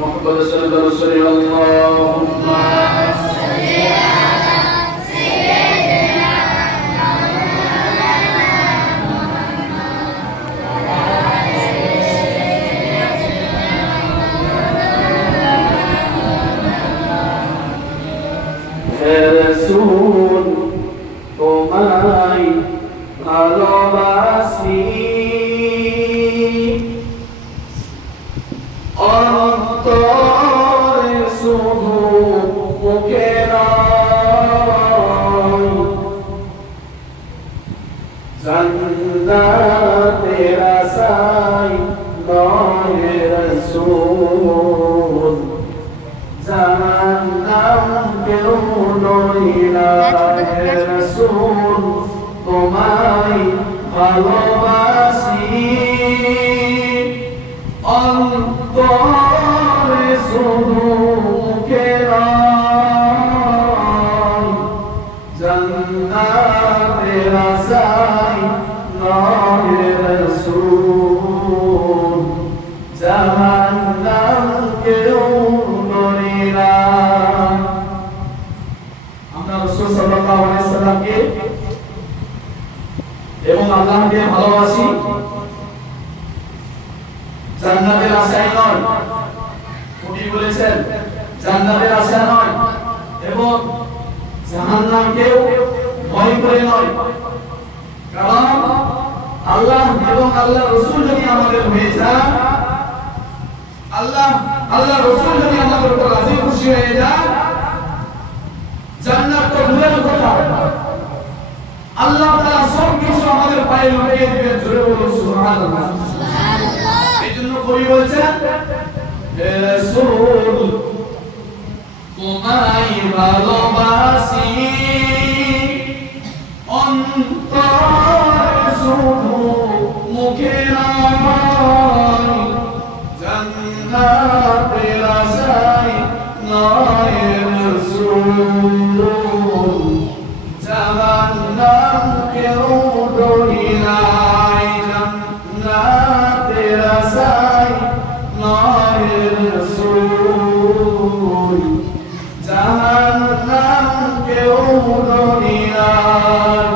محمد صلى الله عليه وسلم اللهم صل على سيدنا রসূল তোমায় ভালোবাসি অন্তরে শুধু মুখে নয় জান্নাতের আশায় নয় রসূল জাহান্নাম কেউ নয় রসূল তোমায় ভালোবাসি অন্তরে শুধু মুখে নয় জান্নাতের আশায় নয় রসূল জাহান্নাম কেউ নয় না। আমরা রাসূল সাল্লাল্লাহু আলাইহি সাল্লামকে এবং আল্লাহকে ভালোবাসি জান্নাতের আশায় নয়, উনি বলেছেন জান্নাতের আশায় নয় এবং জাহান্নামকেও ভয় করে নয়। কারণ আল্লাহ এবং আল্লাহ রাসূল যদি আমাদের হয়ে যান, আল্লাহ রাসূল যদি আমাদের উপর রাজি খুশি হয়ে যান, জান্নাত তো দূরের কথা, আল্লাহ তাআলা সব কিছু আমাদের পায়ে লুটিয়ে দিবেন। জোরে বলুন সুবহানাল্লাহ। এইজন্য কবি বলছেন হে রাসূল তোমায় ভালোবাসি অন্তরে শুধু মুখে নয় জান্নাতের আশায় নয় রসূল জাহান্নাম কেউ ডরি নাই জান্নাতের আশায় নয় রসূল জাহান্নাম কেউ ডরি নাই।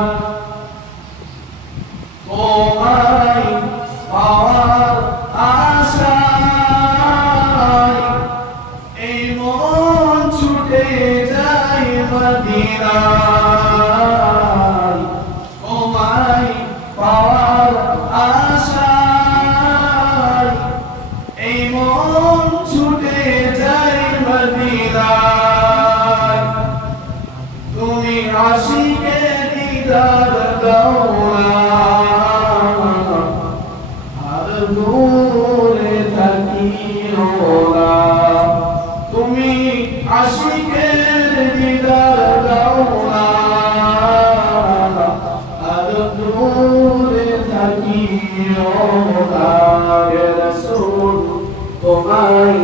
তোমায় পাওয়ার আশায় এই মন ছুটে যায় মদিনায় তোমায় পাওয়ার আশায় এই মন ছুটে যায় মদিনায় তুমি আশিকে দিদার দাও না আর দূরে থাকিও না তুমি আশিকে দিদার দাও না আর দূরে থাকিও না। হে রাসূল তোমায়